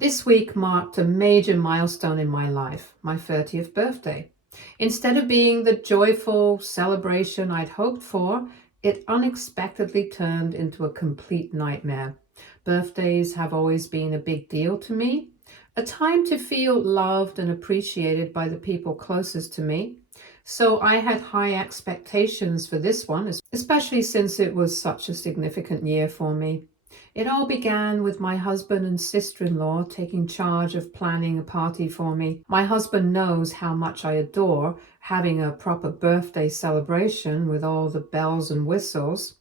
This week marked a major milestone in my life, my 30th birthday. Instead of being the joyful celebration I'd hoped for, it unexpectedly turned into a complete nightmare. Birthdays have always been a big deal to me, a time to feel loved and appreciated by the people closest to me. So I had high expectations for this one, especially since it was such a significant year for me. It all began with my husband and sister-in-law taking charge of planning a party for me. My husband knows how much I adore having a proper birthday celebration with all the bells and whistles.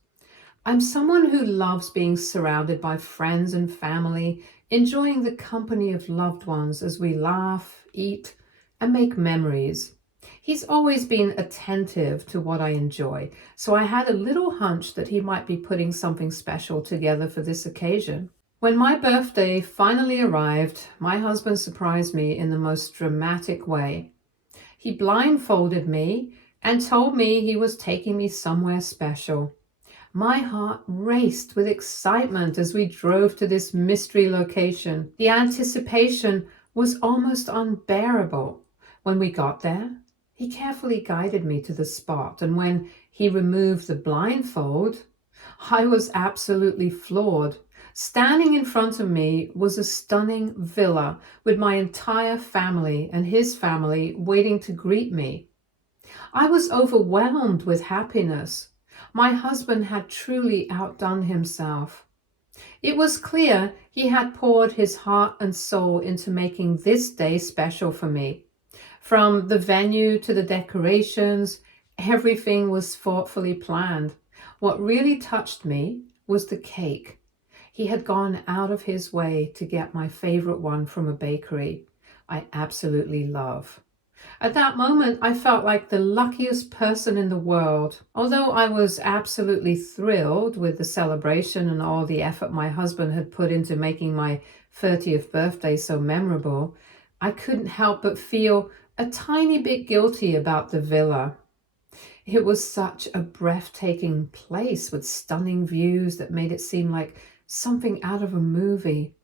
I'm someone who loves being surrounded by friends and family, enjoying the company of loved ones as we laugh, eat, and make memories. He's always been attentive to what I enjoy, so I had a little hunch that he might be putting something special together for this occasion. When my birthday finally arrived, my husband surprised me in the most dramatic way. He blindfolded me and told me he was taking me somewhere special. My heart raced with excitement as we drove to this mystery location. The anticipation was almost unbearable. When we got there, he carefully guided me to the spot, and when he removed the blindfold, I was absolutely floored. Standing in front of me was a stunning villa with my entire family and his family waiting to greet me. I was overwhelmed with happiness. My husband had truly outdone himself. It was clear he had poured his heart and soul into making this day special for me. From the venue to the decorations, everything was thoughtfully planned. What really touched me was the cake. He had gone out of his way to get my favorite one from a bakery I absolutely love. At that moment, I felt like the luckiest person in the world. Although I was absolutely thrilled with the celebration and all the effort my husband had put into making my 30th birthday so memorable, I couldn't help but feel a tiny bit guilty about the villa. It was such a breathtaking place with stunning views that made it seem like something out of a movie.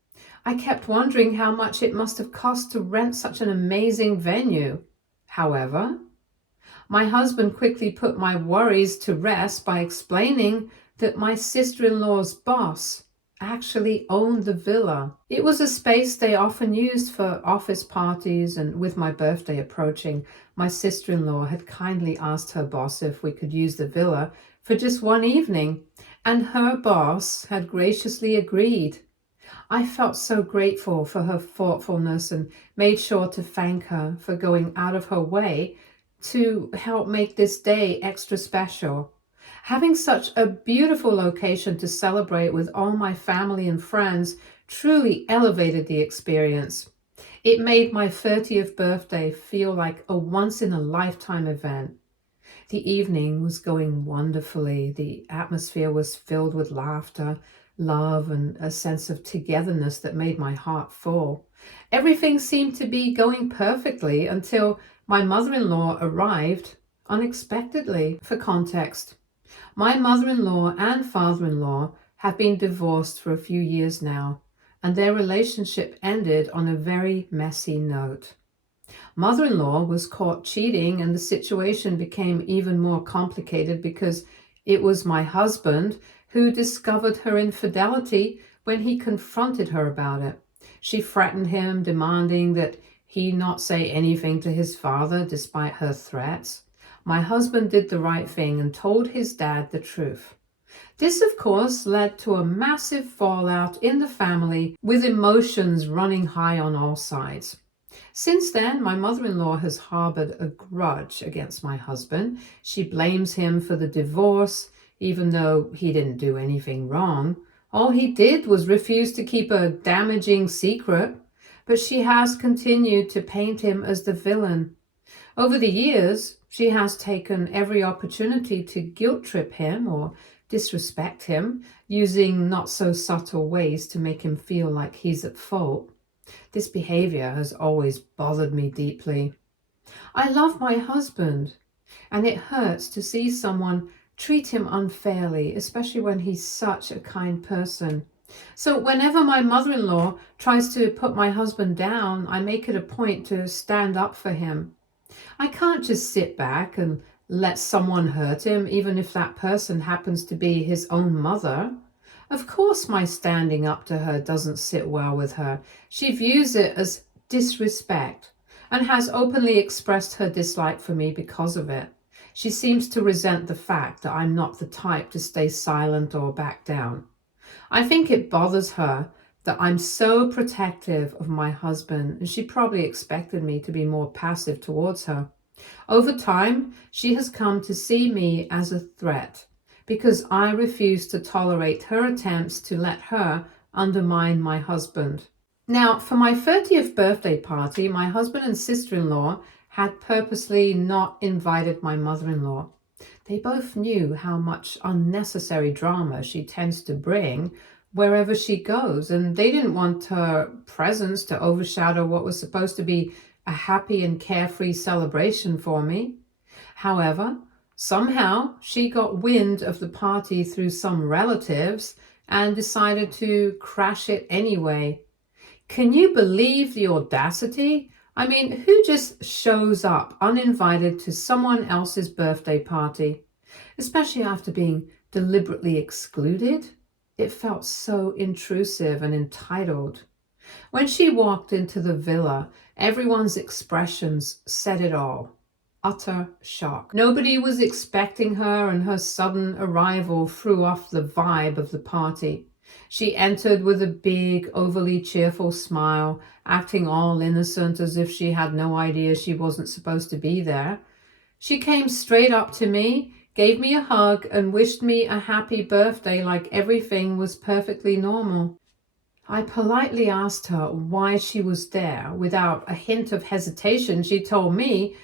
I kept wondering how much it must have cost to rent such an amazing venue. However, my husband quickly put my worries to rest by explaining that my sister-in-law's boss actually owned the villa. It was a space they often used for office parties, and with my birthday approaching, my sister-in-law had kindly asked her boss if we could use the villa for just one evening, and her boss had graciously agreed. I felt so grateful for her thoughtfulness and made sure to thank her for going out of her way to help make this day extra special. Having such a beautiful location to celebrate with all my family and friends truly elevated the experience. It made my 30th birthday feel like a once-in-a-lifetime event. The evening was going wonderfully. The atmosphere was filled with laughter, love, and a sense of togetherness that made my heart full. Everything seemed to be going perfectly until my mother-in-law arrived unexpectedly. For context, my mother-in-law and father-in-law have been divorced for a few years now, and their relationship ended on a very messy note. Mother-in-law was caught cheating, and the situation became even more complicated because it was my husband who discovered her infidelity when he confronted her about it. She threatened him, demanding that he not say anything to his father despite her threats. My husband did the right thing and told his dad the truth. This, of course, led to a massive fallout in the family, with emotions running high on all sides. Since then, my mother-in-law has harbored a grudge against my husband. She blames him for the divorce, even though he didn't do anything wrong. All he did was refuse to keep a damaging secret, but she has continued to paint him as the villain. Over the years, she has taken every opportunity to guilt-trip him or disrespect him, using not so subtle ways to make him feel like he's at fault. This behavior has always bothered me deeply. I love my husband, and it hurts to see someone treat him unfairly, especially when he's such a kind person. So whenever my mother-in-law tries to put my husband down, I make it a point to stand up for him. I can't just sit back and let someone hurt him, even if that person happens to be his own mother. Of course, my standing up to her doesn't sit well with her. She views it as disrespect and has openly expressed her dislike for me because of it. She seems to resent the fact that I'm not the type to stay silent or back down. I think it bothers her that I'm so protective of my husband, and she probably expected me to be more passive towards her. Over time, she has come to see me as a threat because I refuse to tolerate her attempts to let her undermine my husband. Now, for my 30th birthday party, my husband and sister-in-law had purposely not invited my mother-in-law. They both knew how much unnecessary drama she tends to bring wherever she goes, and they didn't want her presence to overshadow what was supposed to be a happy and carefree celebration for me. However, somehow she got wind of the party through some relatives and decided to crash it anyway. Can you believe the audacity? I mean, who just shows up uninvited to someone else's birthday party, especially after being deliberately excluded? It felt so intrusive and entitled. When she walked into the villa, everyone's expressions said it all. Utter shock. Nobody was expecting her, and her sudden arrival threw off the vibe of the party. She entered with a big, overly cheerful smile, acting all innocent as if she had no idea she wasn't supposed to be there. She came straight up to me, gave me a hug, and wished me a happy birthday like everything was perfectly normal. I politely asked her why she was there. Without a hint of hesitation, she told me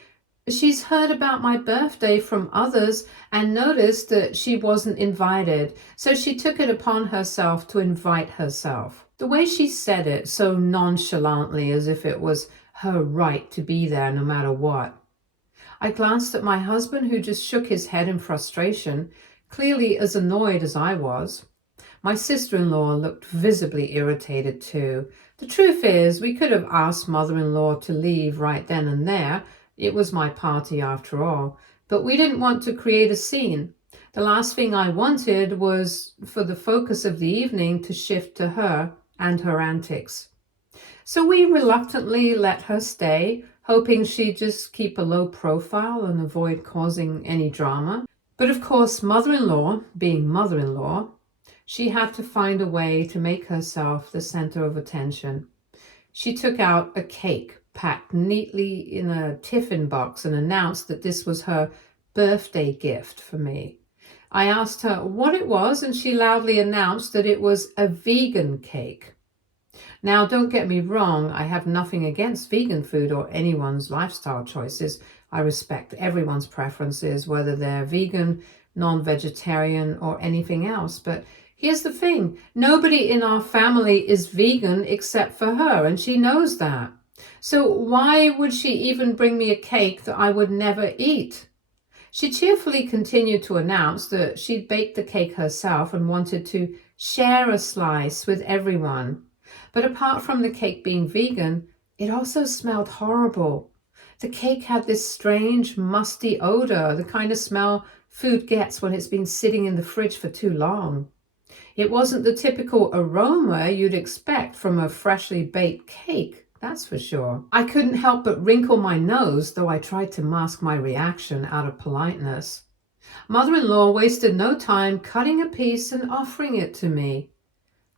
she's heard about my birthday from others and noticed that she wasn't invited, so she took it upon herself to invite herself. The way she said it so nonchalantly, as if it was her right to be there no matter what. I glanced at my husband, who just shook his head in frustration, clearly as annoyed as I was. My sister-in-law looked visibly irritated too. The truth is, we could have asked mother-in-law to leave right then and there. It was my party after all. But we didn't want to create a scene. The last thing I wanted was for the focus of the evening to shift to her and her antics. So we reluctantly let her stay, hoping she'd just keep a low profile and avoid causing any drama. But of course, mother-in-law, being mother-in-law, she had to find a way to make herself the center of attention. She took out a cake packed neatly in a tiffin box and announced that this was her birthday gift for me. I asked her what it was, and she loudly announced that it was a vegan cake. Now, don't get me wrong, I have nothing against vegan food or anyone's lifestyle choices. I respect everyone's preferences, whether they're vegan, non-vegetarian, or anything else. But here's the thing, nobody in our family is vegan except for her, and she knows that. So why would she even bring me a cake that I would never eat? She cheerfully continued to announce that she'd baked the cake herself and wanted to share a slice with everyone. But apart from the cake being vegan, it also smelled horrible. The cake had this strange, musty odor, the kind of smell food gets when it's been sitting in the fridge for too long. It wasn't the typical aroma you'd expect from a freshly baked cake, that's for sure. I couldn't help but wrinkle my nose, though I tried to mask my reaction out of politeness. Mother-in-law wasted no time cutting a piece and offering it to me.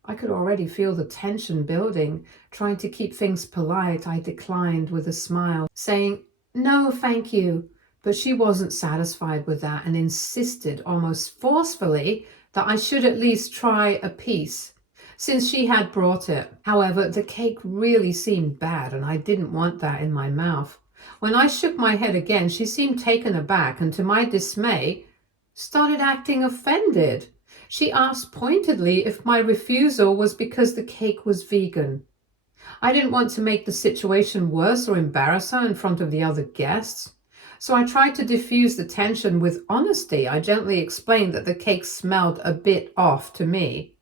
I could already feel the tension building. Trying to keep things polite, I declined with a smile, saying, "No, thank you." But she wasn't satisfied with that and insisted almost forcefully that I should at least try a piece, since she had brought it. However, the cake really seemed bad, and I didn't want that in my mouth. When I shook my head again, she seemed taken aback, and to my dismay, started acting offended. She asked pointedly if my refusal was because the cake was vegan. I didn't want to make the situation worse or embarrass her in front of the other guests, so I tried to diffuse the tension with honesty. I gently explained that the cake smelled a bit off to me.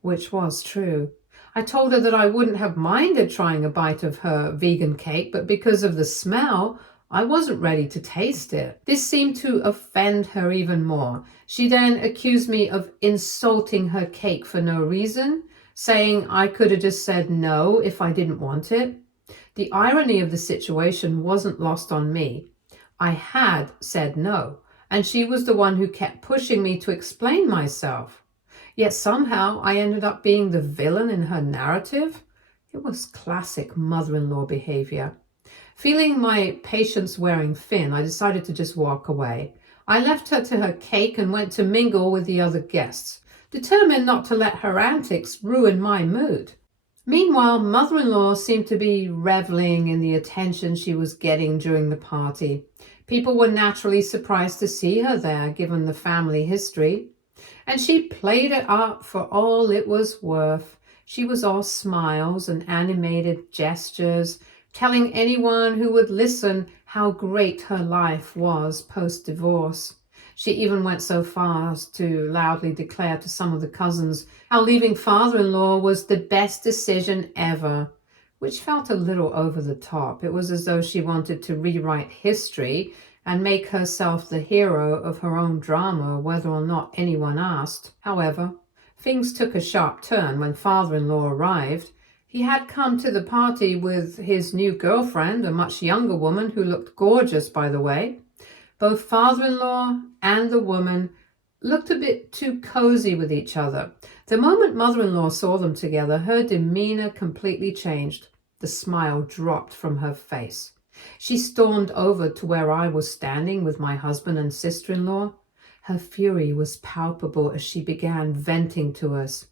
which was true. I told her that I wouldn't have minded trying a bite of her vegan cake, but because of the smell, I wasn't ready to taste it. This seemed to offend her even more. She then accused me of insulting her cake for no reason, saying I could have just said no if I didn't want it. The irony of the situation wasn't lost on me. I had said no, and she was the one who kept pushing me to explain myself. Yet somehow I ended up being the villain in her narrative. It was classic mother-in-law behavior. Feeling my patience wearing thin, I decided to just walk away. I left her to her cake and went to mingle with the other guests, determined not to let her antics ruin my mood. Meanwhile, mother-in-law seemed to be reveling in the attention she was getting during the party. People were naturally surprised to see her there, given the family history. And she played it up for all it was worth. She was all smiles and animated gestures, telling anyone who would listen how great her life was post-divorce. She even went so far as to loudly declare to some of the cousins how leaving father-in-law was the best decision ever, which felt a little over the top. It was as though she wanted to rewrite history and make herself the hero of her own drama, whether or not anyone asked. However, things took a sharp turn when father-in-law arrived. He had come to the party with his new girlfriend, a much younger woman who looked gorgeous, by the way. Both father-in-law and the woman looked a bit too cozy with each other. The moment mother-in-law saw them together, her demeanor completely changed. The smile dropped from her face. She stormed over to where I was standing with my husband and sister-in-law. Her fury was palpable as she began venting to us.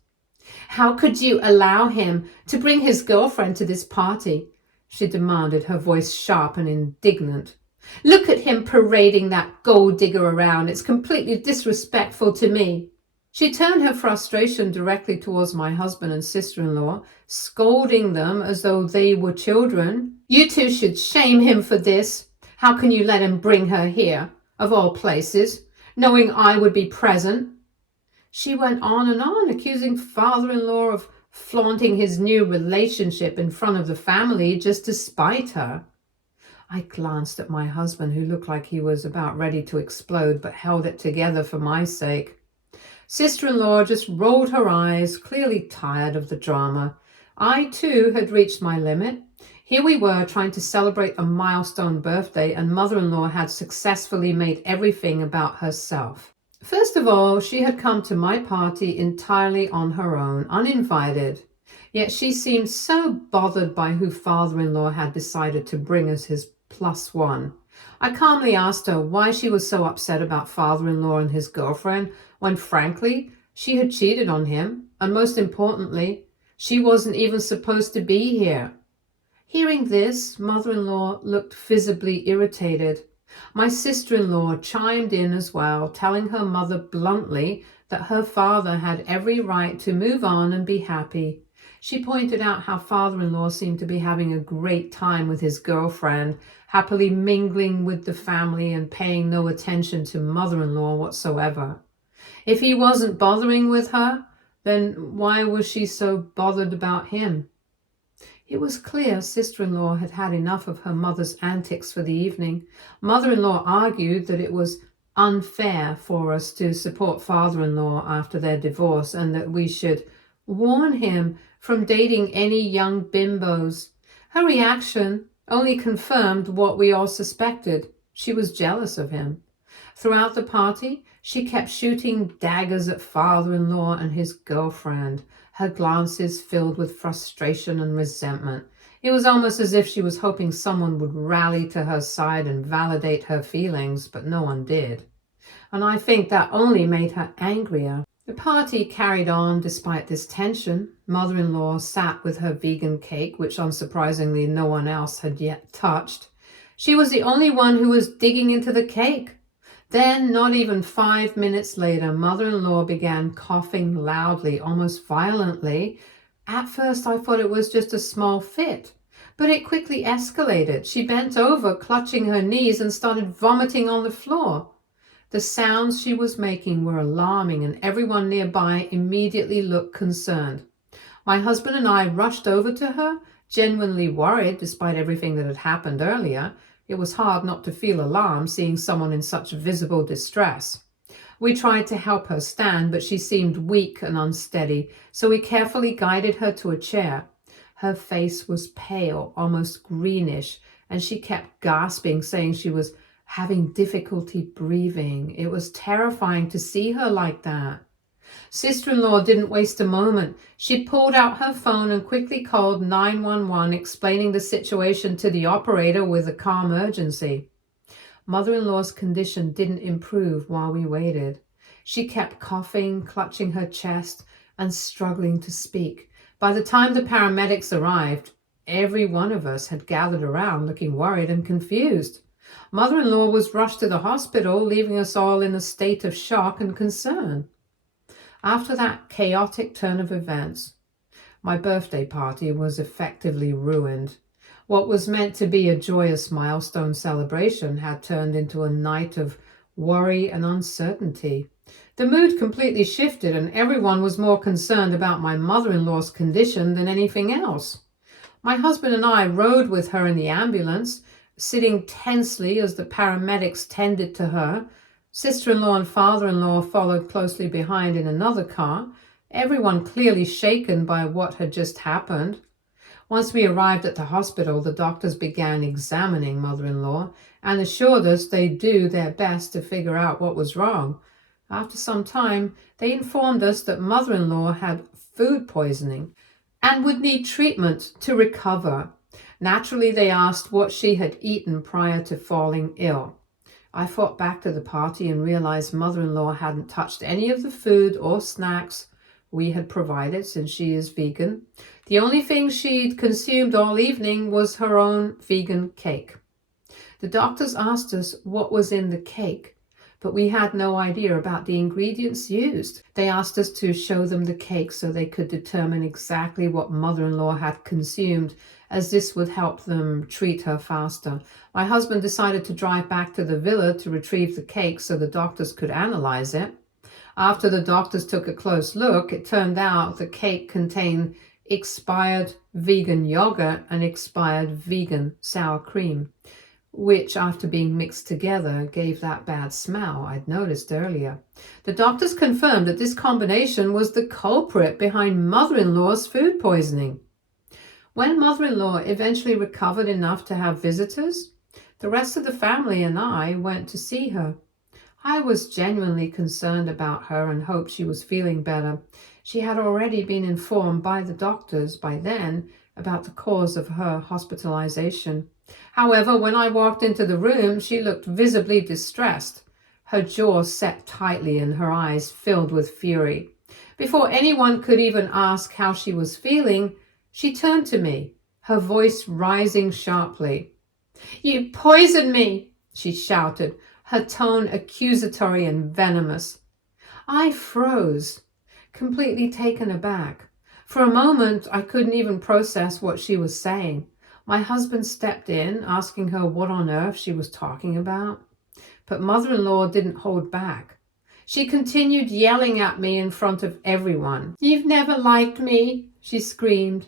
"How could you allow him to bring his girlfriend to this party?" she demanded, her voice sharp and indignant. "Look at him parading that gold digger around. It's completely disrespectful to me." She turned her frustration directly towards my husband and sister-in-law, scolding them as though they were children. "You two should shame him for this. How can you let him bring her here, of all places, knowing I would be present?" She went on and on, accusing father-in-law of flaunting his new relationship in front of the family just to spite her. I glanced at my husband, who looked like he was about ready to explode, but held it together for my sake. Sister-in-law just rolled her eyes, clearly tired of the drama. I, too, had reached my limit. Here we were trying to celebrate a milestone birthday, and mother-in-law had successfully made everything about herself. First of all, she had come to my party entirely on her own, uninvited. Yet she seemed so bothered by who father-in-law had decided to bring as his +1. I calmly asked her why she was so upset about father-in-law and his girlfriend, when frankly, she had cheated on him, and most importantly, she wasn't even supposed to be here. Hearing this, mother-in-law looked visibly irritated. My sister-in-law chimed in as well, telling her mother bluntly that her father had every right to move on and be happy. She pointed out how father-in-law seemed to be having a great time with his girlfriend, happily mingling with the family and paying no attention to mother-in-law whatsoever. If he wasn't bothering with her, then why was she so bothered about him? It was clear sister-in-law had had enough of her mother's antics for the evening. Mother-in-law argued that it was unfair for us to support father-in-law after their divorce and that we should warn him from dating any young bimbos. Her reaction only confirmed what we all suspected. She was jealous of him. Throughout the party, she kept shooting daggers at father-in-law and his girlfriend, her glances filled with frustration and resentment. It was almost as if she was hoping someone would rally to her side and validate her feelings, but no one did. And I think that only made her angrier. The party carried on despite this tension. Mother-in-law sat with her vegan cake, which unsurprisingly no one else had yet touched. She was the only one who was digging into the cake. Then, not even 5 minutes later, mother-in-law began coughing loudly, almost violently. At first, I thought it was just a small fit, but it quickly escalated. She bent over, clutching her knees, and started vomiting on the floor. The sounds she was making were alarming, and everyone nearby immediately looked concerned. My husband and I rushed over to her, genuinely worried despite everything that had happened earlier. It was hard not to feel alarmed seeing someone in such visible distress. We tried to help her stand, but she seemed weak and unsteady, so we carefully guided her to a chair. Her face was pale, almost greenish, and she kept gasping, saying she was having difficulty breathing. It was terrifying to see her like that. Sister-in-law didn't waste a moment. She pulled out her phone and quickly called 911, explaining the situation to the operator with a calm urgency. Mother-in-law's condition didn't improve while we waited. She kept coughing, clutching her chest, and struggling to speak. By the time the paramedics arrived, every one of us had gathered around looking worried and confused. Mother-in-law was rushed to the hospital, leaving us all in a state of shock and concern. After that chaotic turn of events, my birthday party was effectively ruined. What was meant to be a joyous milestone celebration had turned into a night of worry and uncertainty. The mood completely shifted, and everyone was more concerned about my mother-in-law's condition than anything else. My husband and I rode with her in the ambulance, sitting tensely as the paramedics tended to her. Sister-in-law and father-in-law followed closely behind in another car, everyone clearly shaken by what had just happened. Once we arrived at the hospital, the doctors began examining mother-in-law and assured us they'd do their best to figure out what was wrong. After some time, they informed us that mother-in-law had food poisoning and would need treatment to recover. Naturally, they asked what she had eaten prior to falling ill. I thought back to the party and realized mother-in-law hadn't touched any of the food or snacks we had provided since she is vegan. The only thing she'd consumed all evening was her own vegan cake. The doctors asked us what was in the cake, but we had no idea about the ingredients used. They asked us to show them the cake so they could determine exactly what mother-in-law had consumed, as this would help them treat her faster. My husband decided to drive back to the villa to retrieve the cake so the doctors could analyze it. After the doctors took a close look, it turned out the cake contained expired vegan yogurt and expired vegan sour cream, which, after being mixed together, gave that bad smell I'd noticed earlier. The doctors confirmed that this combination was the culprit behind mother-in-law's food poisoning. When mother-in-law eventually recovered enough to have visitors, the rest of the family and I went to see her. I was genuinely concerned about her and hoped she was feeling better. She had already been informed by the doctors by then about the cause of her hospitalization. However, when I walked into the room, she looked visibly distressed, her jaw set tightly and her eyes filled with fury. Before anyone could even ask how she was feeling, she turned to me, her voice rising sharply. "You poisoned me," she shouted, her tone accusatory and venomous. I froze, completely taken aback. For a moment, I couldn't even process what she was saying. My husband stepped in, asking her what on earth she was talking about. But mother-in-law didn't hold back. She continued yelling at me in front of everyone. "You've never liked me," she screamed.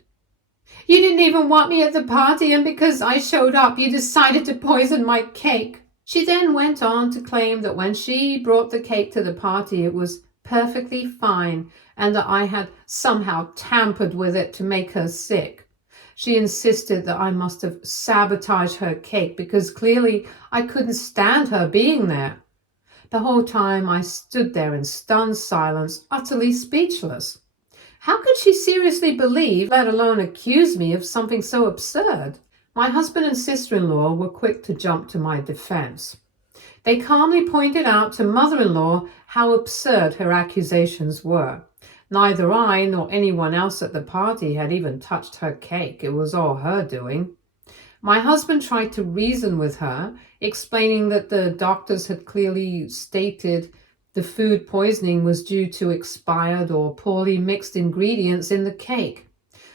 "You didn't even want me at the party, and because I showed up, you decided to poison my cake." She then went on to claim that when she brought the cake to the party, it was perfectly fine and that I had somehow tampered with it to make her sick. She insisted that I must have sabotaged her cake because clearly I couldn't stand her being there. The whole time I stood there in stunned silence, utterly speechless. How could she seriously believe, let alone accuse me of something so absurd? My husband and sister-in-law were quick to jump to my defense. They calmly pointed out to mother-in-law how absurd her accusations were. Neither I nor anyone else at the party had even touched her cake. It was all her doing. My husband tried to reason with her, explaining that the doctors had clearly stated the food poisoning was due to expired or poorly mixed ingredients in the cake.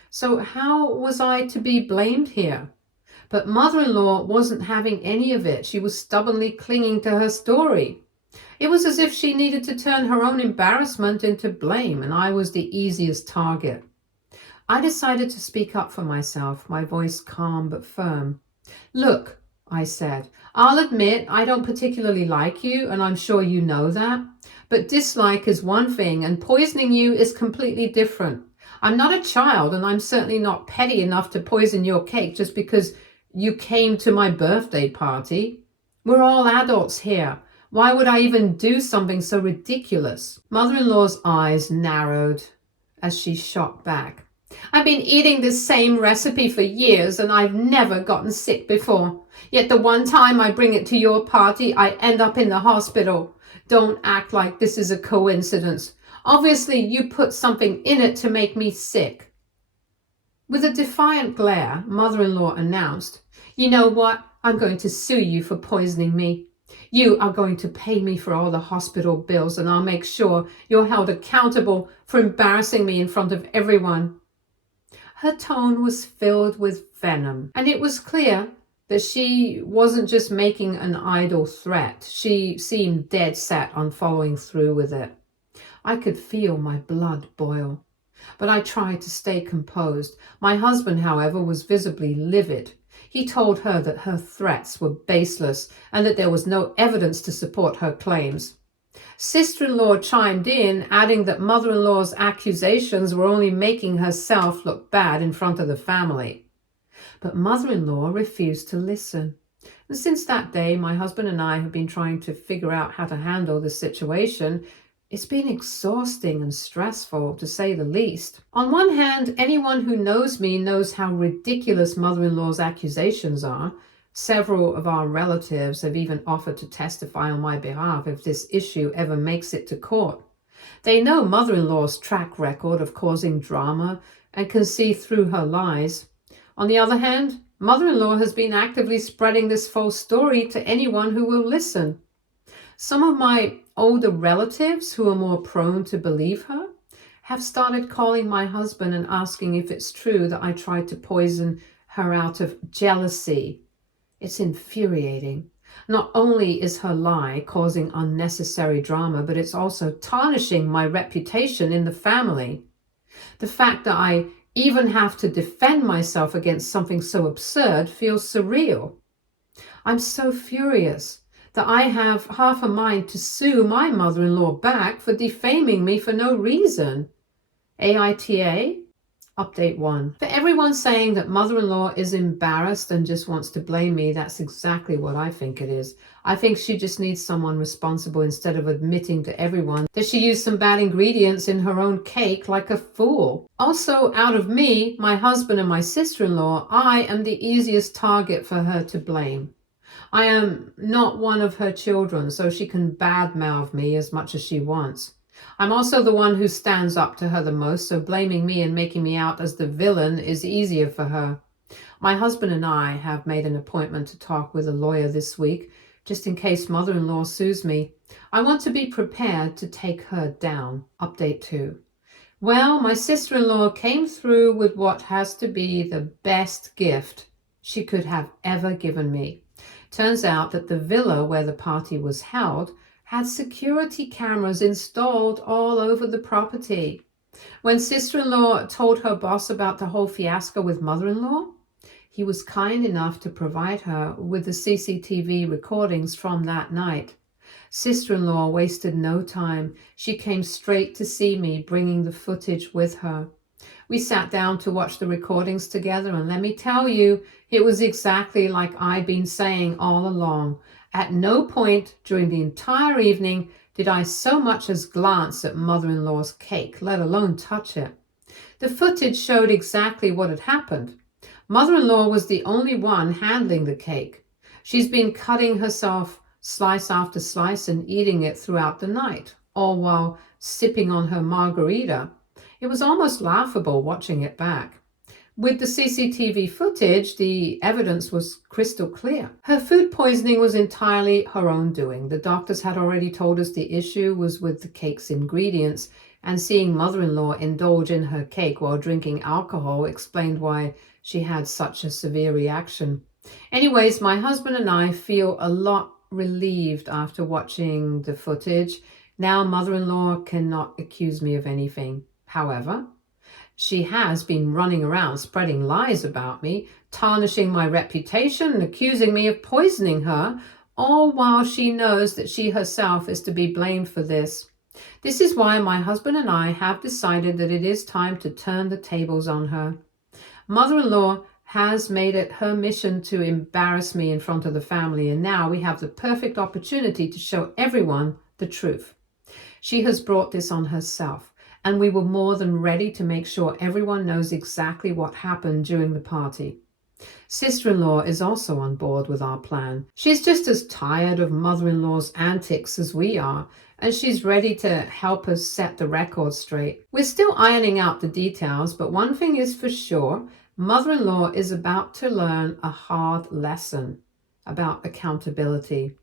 So how was I to be blamed here? But mother-in-law wasn't having any of it. She was stubbornly clinging to her story. It was as if she needed to turn her own embarrassment into blame, and I was the easiest target. I decided to speak up for myself, my voice calm but firm. Look, I said, I'll admit I don't particularly like you, and I'm sure you know that. But dislike is one thing, and poisoning you is completely different. I'm not a child, and I'm certainly not petty enough to poison your cake just because you came to my birthday party. We're all adults here. Why would I even do something so ridiculous? Mother-in-law's eyes narrowed as she shot back. I've been eating this same recipe for years and I've never gotten sick before. Yet the one time I bring it to your party, I end up in the hospital. Don't act like this is a coincidence. Obviously, you put something in it to make me sick. With a defiant glare, mother-in-law announced, You know what? I'm going to sue you for poisoning me. You are going to pay me for all the hospital bills and I'll make sure you're held accountable for embarrassing me in front of everyone. Her tone was filled with venom, and it was clear that she wasn't just making an idle threat. She seemed dead set on following through with it. I could feel my blood boil, but I tried to stay composed. My husband, however, was visibly livid. He told her that her threats were baseless and that there was no evidence to support her claims. Sister-in-law chimed in, adding that mother-in-law's accusations were only making herself look bad in front of the family. But mother-in-law refused to listen. And since that day, my husband and I have been trying to figure out how to handle the situation. It's been exhausting and stressful, to say the least. On one hand, anyone who knows me knows how ridiculous mother-in-law's accusations are. Several of our relatives have even offered to testify on my behalf if this issue ever makes it to court. They know mother-in-law's track record of causing drama and can see through her lies. On the other hand, mother-in-law has been actively spreading this false story to anyone who will listen. Some of my older relatives who are more prone to believe her have started calling my husband and asking if it's true that I tried to poison her out of jealousy. It's infuriating. Not only is her lie causing unnecessary drama, but it's also tarnishing my reputation in the family. The fact that I even have to defend myself against something so absurd feels surreal. I'm so furious that I have half a mind to sue my mother-in-law back for defaming me for no reason. AITA? Update 1. For everyone saying that mother-in-law is embarrassed and just wants to blame me, that's exactly what I think it is. I think she just needs someone responsible instead of admitting to everyone that she used some bad ingredients in her own cake like a fool. Also, out of me, my husband and my sister-in-law, I am the easiest target for her to blame. I am not one of her children, so she can badmouth me as much as she wants. I'm also the one who stands up to her the most, so blaming me and making me out as the villain is easier for her. My husband and I have made an appointment to talk with a lawyer this week, just in case mother-in-law sues me. I want to be prepared to take her down. Update 2. Well, my sister-in-law came through with what has to be the best gift she could have ever given me. Turns out that the villa where the party was held had security cameras installed all over the property. When sister-in-law told her boss about the whole fiasco with mother-in-law, he was kind enough to provide her with the CCTV recordings from that night. Sister-in-law wasted no time. She came straight to see me, bringing the footage with her. We sat down to watch the recordings together, and let me tell you, it was exactly like I'd been saying all along. At no point during the entire evening did I so much as glance at mother-in-law's cake, let alone touch it. The footage showed exactly what had happened. Mother-in-law was the only one handling the cake. She's been cutting herself slice after slice and eating it throughout the night, all while sipping on her margarita. It was almost laughable watching it back. With the CCTV footage, the evidence was crystal clear. Her food poisoning was entirely her own doing. The doctors had already told us the issue was with the cake's ingredients, and seeing mother-in-law indulge in her cake while drinking alcohol explained why she had such a severe reaction. Anyways, my husband and I feel a lot relieved after watching the footage. Now mother-in-law cannot accuse me of anything. However, she has been running around spreading lies about me, tarnishing my reputation and accusing me of poisoning her, all while she knows that she herself is to be blamed for this. This is why my husband and I have decided that it is time to turn the tables on her. Mother-in-law has made it her mission to embarrass me in front of the family, and now we have the perfect opportunity to show everyone the truth. She has brought this on herself, and we were more than ready to make sure everyone knows exactly what happened during the party. Sister-in-law is also on board with our plan. She's just as tired of mother-in-law's antics as we are, and she's ready to help us set the record straight. We're still ironing out the details, but one thing is for sure, mother-in-law is about to learn a hard lesson about accountability.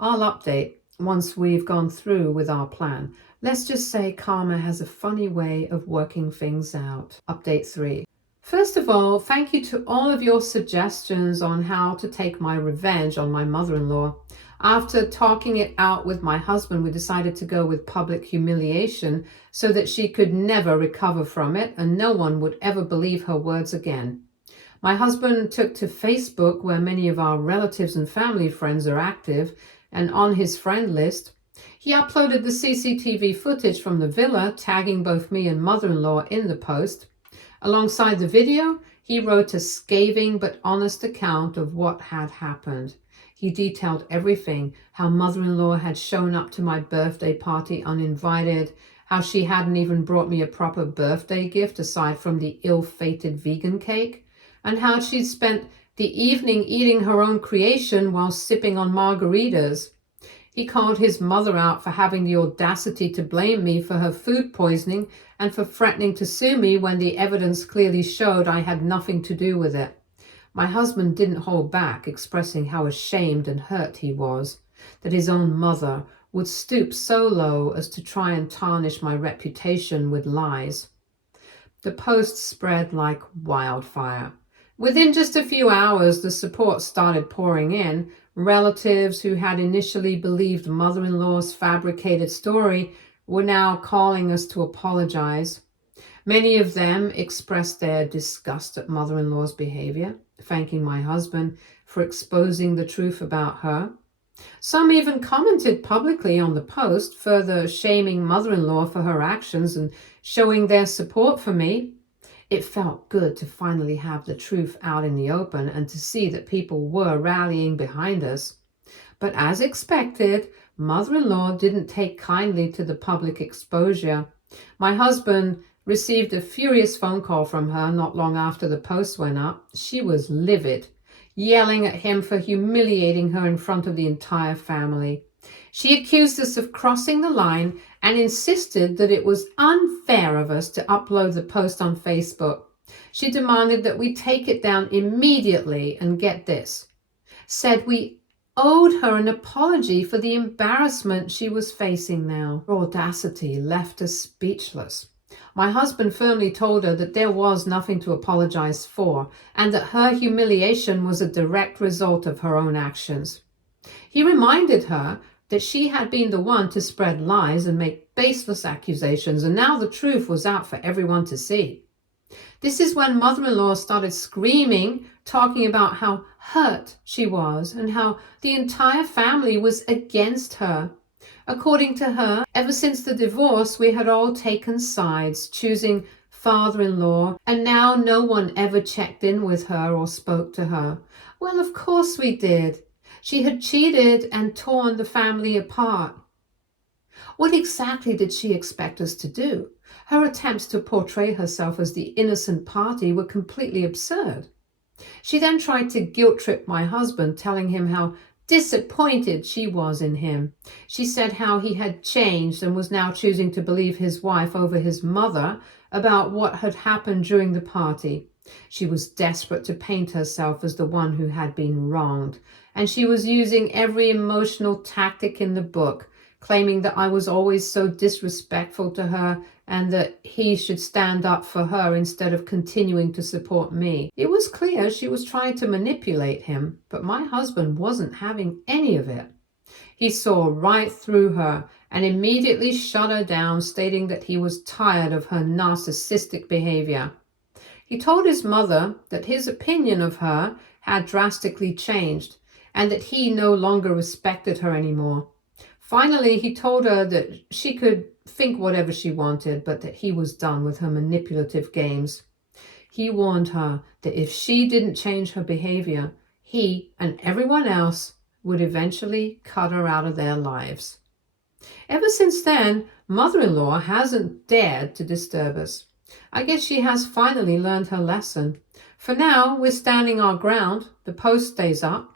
I'll update once we've gone through with our plan. Let's just say karma has a funny way of working things out. Update 3. First of all, thank you to all of your suggestions on how to take my revenge on my mother-in-law. After talking it out with my husband, we decided to go with public humiliation so that she could never recover from it and no one would ever believe her words again. My husband took to Facebook, where many of our relatives and family friends are active, and on his friend list, he uploaded the CCTV footage from the villa, tagging both me and mother-in-law in the post. Alongside the video, he wrote a scathing but honest account of what had happened. He detailed everything, how mother-in-law had shown up to my birthday party uninvited, how she hadn't even brought me a proper birthday gift aside from the ill-fated vegan cake, and how she'd spent the evening eating her own creation while sipping on margaritas. He called his mother out for having the audacity to blame me for her food poisoning and for threatening to sue me when the evidence clearly showed I had nothing to do with it. My husband didn't hold back, expressing how ashamed and hurt he was that his own mother would stoop so low as to try and tarnish my reputation with lies. The post spread like wildfire. Within just a few hours, the support started pouring in. Relatives who had initially believed mother-in-law's fabricated story were now calling us to apologize. Many of them expressed their disgust at mother-in-law's behavior, thanking my husband for exposing the truth about her. Some even commented publicly on the post, further shaming mother-in-law for her actions and showing their support for me. It felt good to finally have the truth out in the open and to see that people were rallying behind us. But as expected, mother-in-law didn't take kindly to the public exposure. My husband received a furious phone call from her not long after the post went up. She was livid, yelling at him for humiliating her in front of the entire family. She accused us of crossing the line and insisted that it was unfair of us to upload the post on Facebook. She demanded that we take it down immediately and, get this, said we owed her an apology for the embarrassment she was facing now. Her audacity left us speechless. My husband firmly told her that there was nothing to apologize for and that her humiliation was a direct result of her own actions. He reminded her that she had been the one to spread lies and make baseless accusations, and now the truth was out for everyone to see. This is when mother-in-law started screaming, talking about how hurt she was and how the entire family was against her. According to her, ever since the divorce, we had all taken sides, choosing father-in-law, and now no one ever checked in with her or spoke to her. Well, of course we did. She had cheated and torn the family apart. What exactly did she expect us to do? Her attempts to portray herself as the innocent party were completely absurd. She then tried to guilt-trip my husband, telling him how disappointed she was in him. She said how he had changed and was now choosing to believe his wife over his mother about what had happened during the party. She was desperate to paint herself as the one who had been wronged, and she was using every emotional tactic in the book, claiming that I was always so disrespectful to her and that he should stand up for her instead of continuing to support me. It was clear she was trying to manipulate him, but my husband wasn't having any of it. He saw right through her and immediately shut her down, stating that he was tired of her narcissistic behavior. He told his mother that his opinion of her had drastically changed and that he no longer respected her anymore. Finally, he told her that she could think whatever she wanted, but that he was done with her manipulative games. He warned her that if she didn't change her behavior, he and everyone else would eventually cut her out of their lives. Ever since then, mother-in-law hasn't dared to disturb us. I guess she has finally learned her lesson. For now, we're standing our ground, the post stays up,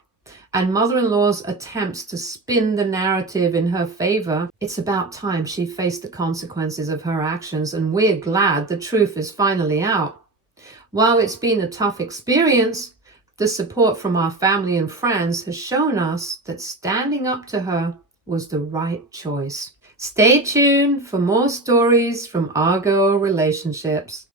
and mother-in-law's attempts to spin the narrative in her favor. It's about time she faced the consequences of her actions, and we're glad the truth is finally out. While it's been a tough experience, the support from our family and friends has shown us that standing up to her was the right choice. Stay tuned for more stories from our girl relationships.